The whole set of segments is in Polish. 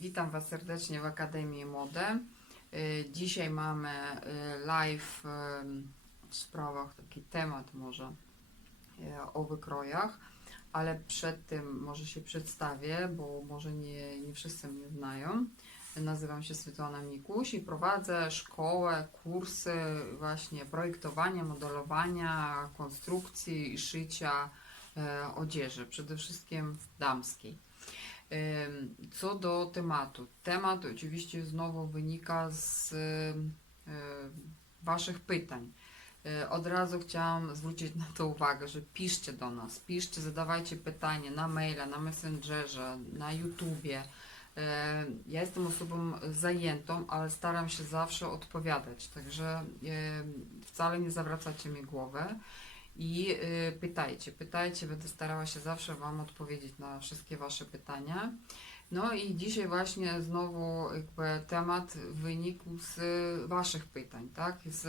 Witam Was serdecznie w Akademii Mody. E, Dzisiaj mamy e, live w sprawach, taki temat może e, o wykrojach, ale przed tym może się przedstawię, bo może nie, nie wszyscy mnie znają. Nazywam się Svetlana Mikuś i prowadzę szkołę, kursy właśnie projektowania, modelowania, konstrukcji i szycia odzieży, przede wszystkim damskiej. Co do tematu. Temat oczywiście znowu wynika z Waszych pytań. Y, Od razu chciałam zwrócić na to uwagę, że piszcie do nas, piszcie, zadawajcie pytania na maila, na Messengerze, na YouTubie. Y, Ja jestem osobą zajętą, ale staram się zawsze odpowiadać, także wcale nie zawracacie mi głowy. I y, pytajcie, pytajcie, będę starała się zawsze Wam odpowiedzieć na wszystkie Wasze pytania. No i dzisiaj właśnie znowu jakby temat wynikł z Waszych pytań, tak? Z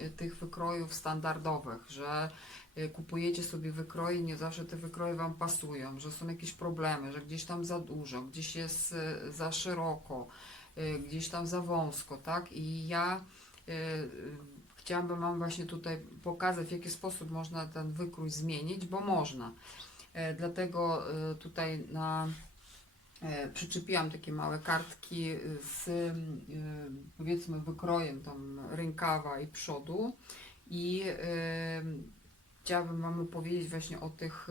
y, tych wykrojów standardowych, że y, kupujecie sobie wykroje, nie zawsze te wykroje Wam pasują, że są jakieś problemy, że gdzieś tam za dużo, gdzieś jest za szeroko, gdzieś tam za wąsko, tak? I ja chciałabym Wam właśnie tutaj pokazać, w jaki sposób można ten wykrój zmienić, bo można. E, Dlatego e, tutaj na e, przyczepiłam takie małe kartki z powiedzmy wykrojem tam rękawa i przodu i chciałabym Wam opowiedzieć właśnie o tych,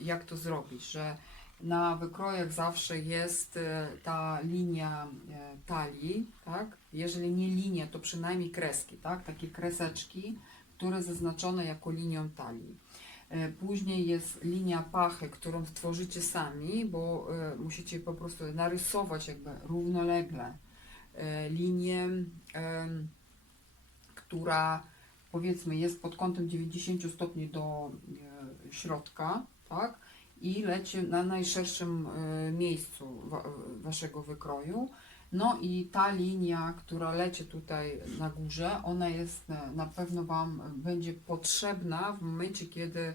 jak to zrobić, że na wykrojach zawsze jest e, ta linia e, talii, tak? Jeżeli nie linia, to przynajmniej kreski, tak? Takie kreseczki, które zaznaczone jako linią talii. E, Później jest linia pachy, którą stworzycie sami, bo musicie po prostu narysować jakby równolegle linię, która powiedzmy jest pod kątem 90 stopni do środka, tak? I leci na najszerszym e, miejscu wa- waszego wykroju. No i ta linia, która leci tutaj na górze, ona jest e, na pewno Wam będzie potrzebna w momencie, kiedy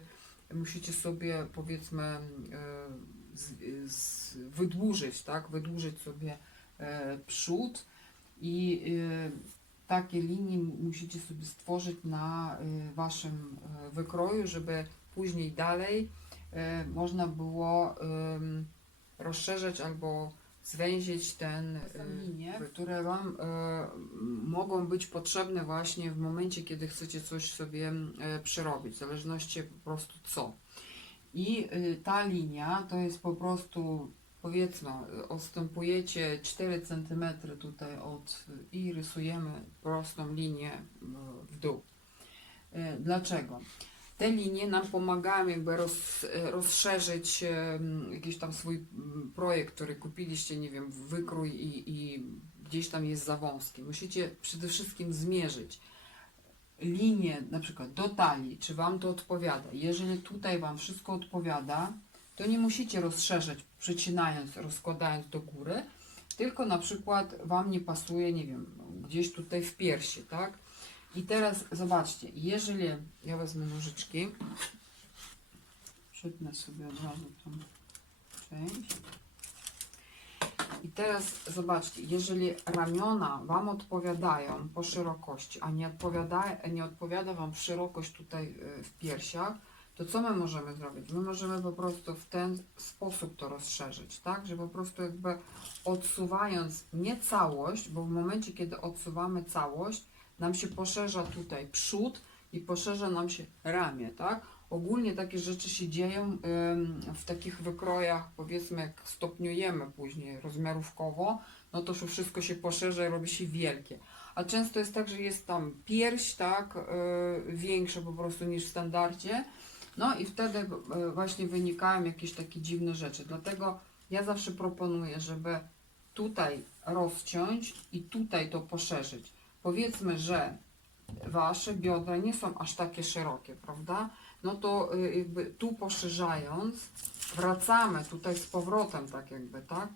musicie sobie powiedzmy e, z, z, wydłużyć, tak? Wydłużyć sobie przód i takie linie musicie sobie stworzyć na Waszym wykroju, żeby później dalej można było em, rozszerzać albo zwęzić ten e, linie, które Wam e, mogą być potrzebne właśnie w momencie, kiedy chcecie coś sobie przerobić, w zależności po prostu co. I ta linia to jest po prostu powiedzmy, odstępujecie 4 cm tutaj od i rysujemy prostą linię w dół. Dlaczego? Te linie nam pomagają jakby roz, rozszerzyć jakiś tam swój mm, projekt, który kupiliście, nie wiem, wykrój i, i gdzieś tam jest za wąski. Musicie przede wszystkim zmierzyć linię na przykład do talii, czy Wam to odpowiada. Jeżeli tutaj Wam wszystko odpowiada, to nie musicie rozszerzać, przycinając, rozkładając do góry, tylko na przykład Wam nie pasuje, nie wiem, gdzieś tutaj w piersi, tak? I teraz zobaczcie, jeżeli ja wezmę nożyczki, przytnę sobie od razu tą część. I teraz zobaczcie, jeżeli ramiona Wam odpowiadają po szerokości, a nie odpowiada, nie odpowiada Wam szerokość tutaj y, w piersiach, to co my możemy zrobić? My możemy po prostu w ten sposób to rozszerzyć, tak? Że po prostu jakby odsuwając nie całość, bo w momencie, kiedy odsuwamy całość, nam się poszerza tutaj przód i poszerza nam się ramię, tak? Ogólnie takie rzeczy się dzieją w takich wykrojach, powiedzmy, jak stopniujemy później rozmiarówkowo, no to wszystko się poszerza i robi się wielkie. A często jest tak, że jest tam pierś, tak, yy, większa po prostu niż w standardzie, no i wtedy yy, właśnie wynikają jakieś takie dziwne rzeczy. Dlatego ja zawsze proponuję, żeby tutaj rozciąć i tutaj to poszerzyć. Powiedzmy, że wasze biodra nie są aż takie szerokie, prawda? No to y, jakby tu poszerzając, wracamy tutaj z powrotem, tak jakby, tak?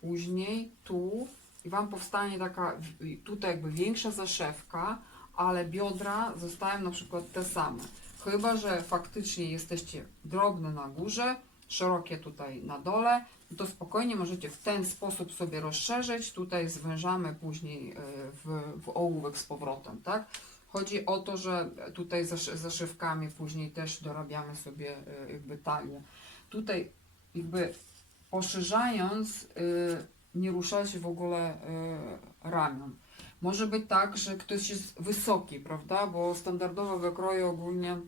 Później tu i wam powstanie taka w- tutaj jakby większa zaszewka, ale biodra zostają na przykład te same. Chyba, że faktycznie jesteście drobne na górze, szerokie tutaj na dole, to spokojnie możecie w ten sposób sobie rozszerzyć. Tutaj zwężamy później e, w, w ołówek z powrotem, tak? Chodzi o to, że tutaj zasz- zaszywkami później też dorabiamy sobie e, jakby talię. Tutaj jakby poszerzając e, nie ruszać w ogóle ramion. Może być tak, że ktoś jest wysoki, prawda? Bo standardowe wykroje ogólnie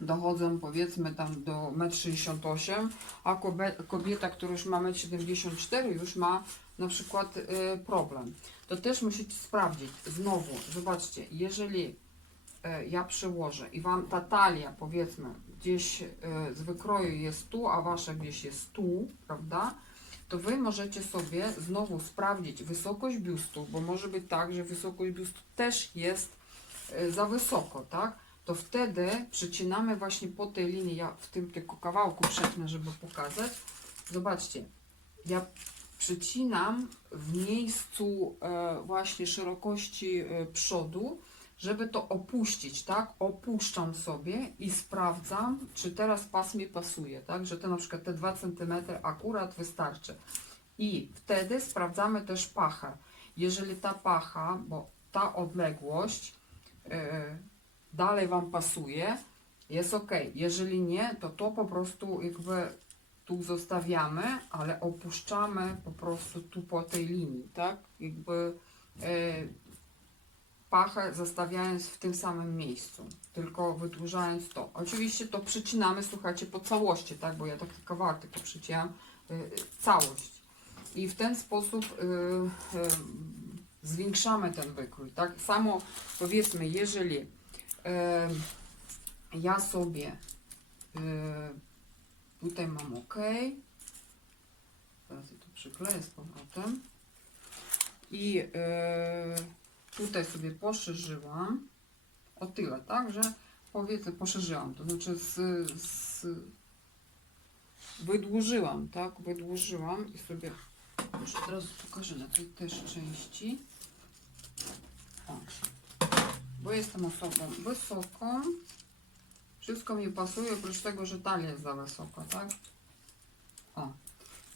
dochodzą powiedzmy tam do 1,68 m, a kobieta, która już ma 1,74 m już ma na przykład y, problem. To też musicie sprawdzić. Znowu, zobaczcie, jeżeli y, ja przełożę i Wam ta talia powiedzmy gdzieś y, z wykroju jest tu, a Wasza gdzieś jest tu, prawda? To Wy możecie sobie znowu sprawdzić wysokość biustu, bo może być tak, że wysokość biustu też jest za wysoko, tak? To wtedy przycinamy właśnie po tej linii, ja w tym tylko kawałku przetnę, żeby pokazać. Zobaczcie, ja przycinam w miejscu e, właśnie szerokości e, przodu, żeby to opuścić, tak? Opuszczam sobie i sprawdzam, czy teraz pas mi pasuje, tak? Że to na przykład te 2 cm akurat wystarczy. I wtedy sprawdzamy też pachę. Jeżeli ta pacha, bo ta odległość e, dalej Wam pasuje, jest ok. Jeżeli nie, to to po prostu jakby tu zostawiamy, ale opuszczamy po prostu tu po tej linii, tak? Jakby e, pachę zostawiając w tym samym miejscu, tylko wydłużając to. Oczywiście to przycinamy, słuchajcie, po całości, tak? Bo ja tak kawałek tylko przycięłam e, całość. I w ten sposób e, zwiększamy ten wykrój, tak? Samo powiedzmy, jeżeli ja sobie tutaj mam OK. Teraz ja to przykleję z powrotem. I tutaj sobie poszerzyłam o tyle, tak, że powiedzmy poszerzyłam, to znaczy z, z wydłużyłam, tak, wydłużyłam i sobie już od razu pokażę na tej też części. O bo jestem osobą wysoką. Wszystko mi pasuje, oprócz tego, że talia jest za wysoka, tak? O.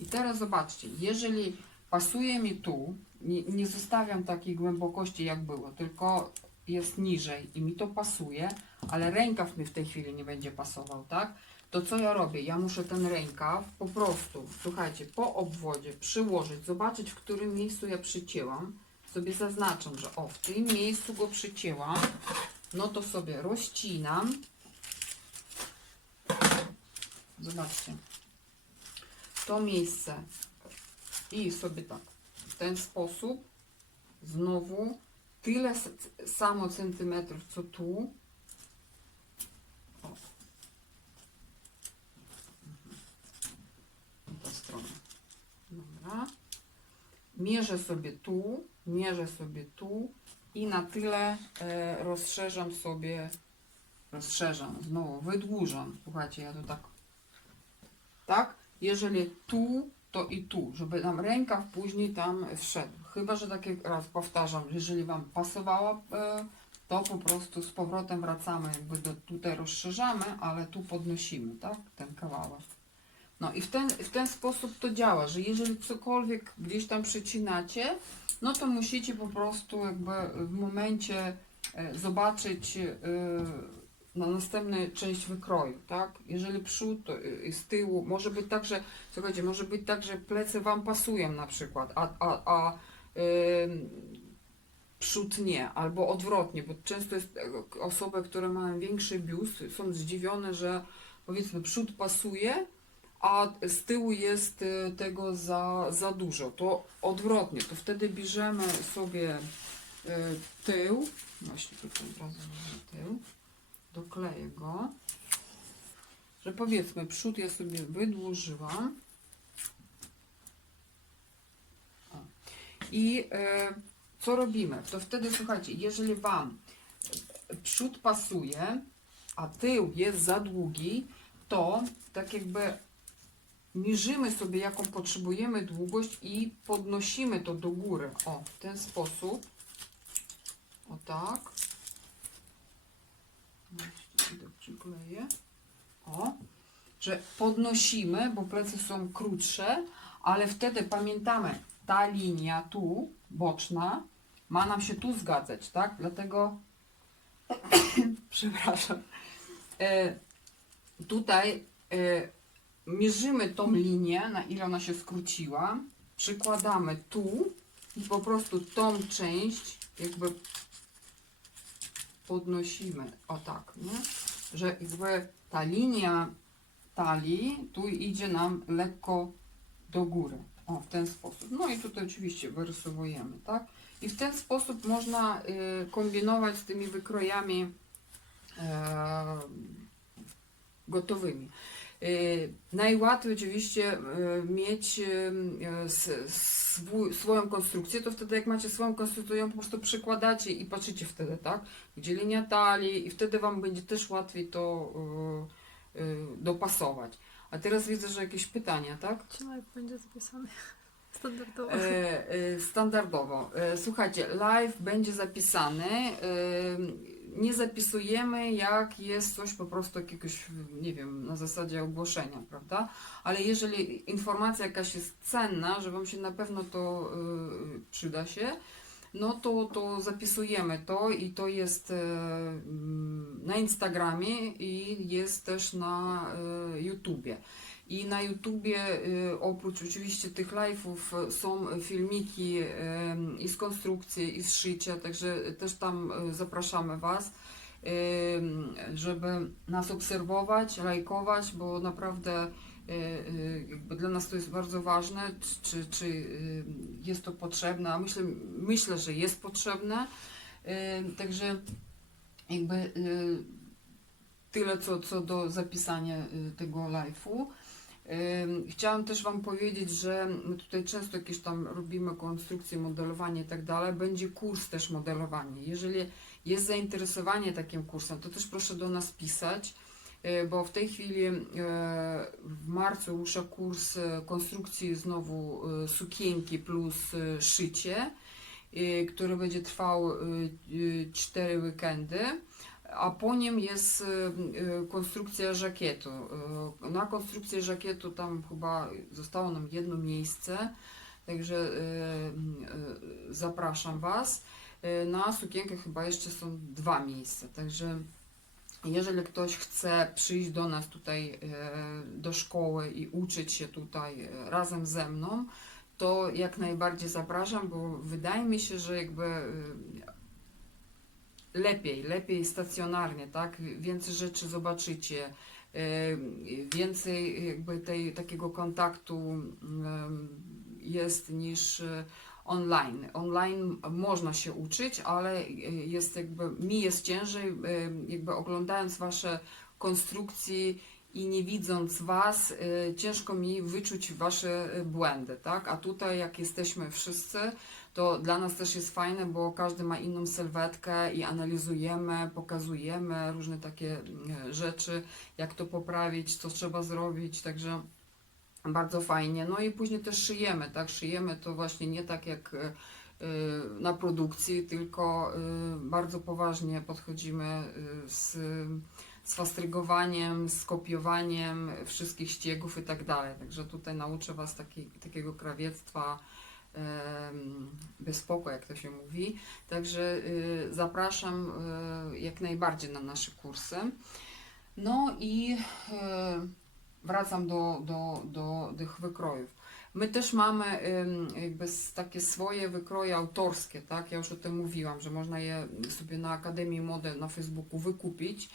I teraz zobaczcie, jeżeli pasuje mi tu, nie, nie zostawiam takiej głębokości jak było, tylko jest niżej i mi to pasuje, ale rękaw mi w tej chwili nie będzie pasował, tak? To co ja robię? Ja muszę ten rękaw po prostu, słuchajcie, po obwodzie przyłożyć, zobaczyć w którym miejscu ja przycięłam, sobie zaznaczam, że o, w tym miejscu go przycięłam, no to sobie rozcinam. Zobaczcie. To miejsce i sobie tak, w ten sposób znowu tyle samo centymetrów, co tu. O. Mhm. Ta strona. Dobra. Mierzę sobie tu, mierzę sobie tu i na tyle e, rozszerzam sobie, rozszerzam, znowu wydłużam. Słuchajcie, ja to tak, tak, jeżeli tu, to i tu, żeby nam rękaw później tam wszedł. Chyba, że tak jak raz powtarzam, jeżeli Wam pasowała, e, to po prostu z powrotem wracamy, jakby do, tutaj rozszerzamy, ale tu podnosimy, tak, ten kawałek. No i w ten, w ten sposób to działa, że jeżeli cokolwiek gdzieś tam przecinacie, no to musicie po prostu jakby w momencie e, zobaczyć e, na następną część wykroju, tak? Jeżeli przód e, z tyłu, może być tak, że słuchajcie, może być tak, że plecy Wam pasują na przykład, a, a, a przód nie, albo odwrotnie, bo często jest osoby, które mają większy biust, są zdziwione, że powiedzmy przód pasuje, a z tyłu jest y, tego za, za dużo. To odwrotnie, to wtedy bierzemy sobie y, tył, właśnie tutaj od razu tył, dokleję go, że powiedzmy przód ja sobie wydłużyłam. I y, co robimy? To wtedy słuchajcie, jeżeli Wam przód pasuje, a tył jest za długi, to tak jakby mierzymy sobie, jaką potrzebujemy długość i podnosimy to do góry. O, w ten sposób. O tak. Przykleję. O. że podnosimy, bo plecy są krótsze, ale wtedy pamiętamy, ta linia tu, boczna, ma nam się tu zgadzać, tak? Dlatego, przepraszam, e, tutaj e, mierzymy tą linię, na ile ona się skróciła, przykładamy tu i po prostu tą część jakby podnosimy, o tak, nie? Że jakby ta linia talii tu idzie nam lekko do góry. O, w ten sposób. No i tutaj oczywiście wyrysowujemy, tak? I w ten sposób można y, kombinować z tymi wykrojami e, gotowymi. Y, Najłatwiej oczywiście y, mieć y, swój, swoją konstrukcję, to wtedy jak macie swoją konstrukcję, ją po prostu przykładacie i patrzycie wtedy, tak? Gdzie linia talii i wtedy Wam będzie też łatwiej to dopasować. A teraz widzę, że jakieś pytania, tak? Czy live będzie zapisany standardowo? E, e, standardowo. E, słuchajcie, live będzie zapisany. E, nie zapisujemy, jak jest coś po prostu jakiegoś, nie wiem, na zasadzie ogłoszenia, prawda? Ale jeżeli informacja jakaś jest cenna, że Wam się na pewno to e, przyda się, no to, to zapisujemy to i to jest mm, na Instagramie i jest też na e, YouTubie. I na YouTubie y, oprócz oczywiście tych live'ów y, są filmiki y, i z konstrukcji, i z szycia, także też tam zapraszamy Was, żeby nas obserwować, lajkować, bo naprawdę dla nas to jest bardzo ważne, czy, czy, jest to potrzebne, a myślę, myślę, że jest potrzebne. Także jakby tyle co, co do zapisania tego live'u. Chciałam też Wam powiedzieć, że my tutaj często jakieś tam robimy konstrukcje, modelowanie i tak dalej. Będzie kurs też modelowanie. Jeżeli jest zainteresowanie takim kursem, to też proszę do nas pisać, y, bo w tej chwili y, w marcu rusza kurs y, konstrukcji znowu sukienki plus szycie, który będzie trwał 4 weekendy a po nim jest y, y, konstrukcja żakietu. Y, Na konstrukcję żakietu tam chyba zostało nam jedno miejsce, także zapraszam Was. Na sukienkę chyba jeszcze są dwa miejsca, także jeżeli ktoś chce przyjść do nas tutaj do szkoły i uczyć się tutaj razem ze mną, to jak najbardziej zapraszam, bo wydaje mi się, że jakby lepiej, lepiej stacjonarnie, tak? Więcej rzeczy zobaczycie, y, więcej jakby tej, takiego kontaktu ym, jest niż y, online. Online można się uczyć, ale y, jest jakby, mi jest ciężej, y, jakby oglądając Wasze konstrukcje i nie widząc Was, y, ciężko mi wyczuć Wasze y, błędy, tak? A tutaj jak jesteśmy wszyscy, to dla nas też jest fajne, bo każdy ma inną sylwetkę i analizujemy, pokazujemy różne takie e, rzeczy, jak to poprawić, co trzeba zrobić, także bardzo fajnie. No i później też szyjemy, tak? Szyjemy to właśnie nie tak jak e, e, na produkcji, tylko e, bardzo poważnie podchodzimy z, z fastrygowaniem, z kopiowaniem wszystkich ściegów i tak dalej. Także tutaj nauczę Was taki, takiego krawiectwa bez spoko, jak to się mówi. Także y, zapraszam y, jak najbardziej na nasze kursy. No i y, wracam do, do, do tych wykrojów. My też mamy jakby takie swoje wykroje autorskie, tak? Ja już o tym mówiłam, że można je sobie na Akademii Mody na Facebooku wykupić.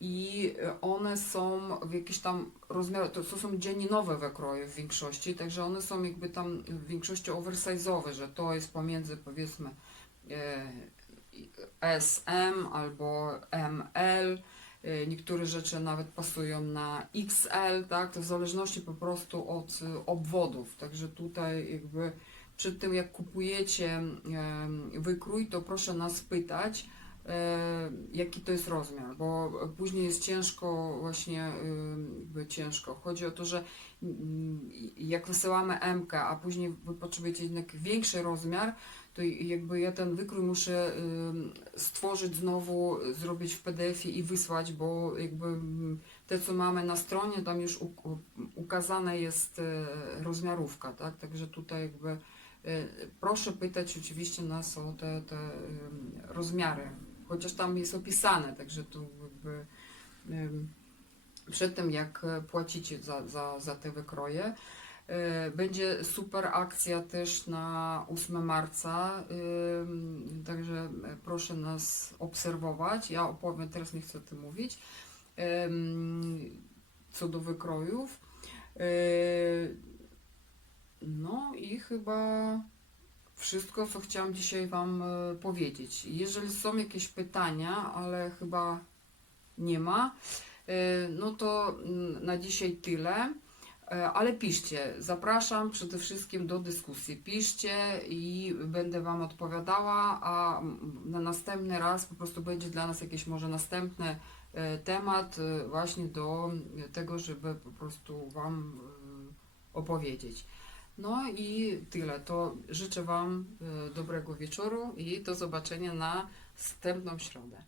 I one są w jakiś tam rozmiarach, to, to są dzienninowe wykroje w większości, także one są jakby tam w większości oversize'owe, że to jest pomiędzy powiedzmy e, SM albo ML, e, niektóre rzeczy nawet pasują na XL, tak, to w zależności po prostu od e, obwodów, także tutaj jakby przed tym jak kupujecie wykrój, to proszę nas pytać, e, jaki to jest rozmiar, bo później jest ciężko, właśnie e, jakby ciężko. Chodzi o to, że mm, jak wysyłamy MK, a później wy potrzebujecie jednak większy rozmiar, to jakby ja ten wykrój muszę ym, stworzyć znowu, zrobić w PDF-ie i wysłać, bo jakby te, co mamy na stronie, tam już ukazana jest e, rozmiarówka, tak? Także tutaj jakby e, proszę pytać oczywiście nas o te, te rozmiary, chociaż tam jest opisane, także tu jakby przed tym jak płacicie za, za, za te wykroje. E, Będzie super akcja też na 8 marca, także e, proszę nas obserwować. Ja opowiem, teraz nie chcę o tym mówić, co do wykrojów. E, No i chyba wszystko, co chciałam dzisiaj Wam e, powiedzieć. Jeżeli są jakieś pytania, ale chyba nie ma, e, no to na dzisiaj tyle. E, Ale piszcie, zapraszam przede wszystkim do dyskusji. Piszcie i będę Wam odpowiadała, a na następny raz po prostu będzie dla nas jakiś może następny temat właśnie do tego, żeby po prostu Wam opowiedzieć. No i tyle. To życzę Wam e, dobrego wieczoru i do zobaczenia na następną środę.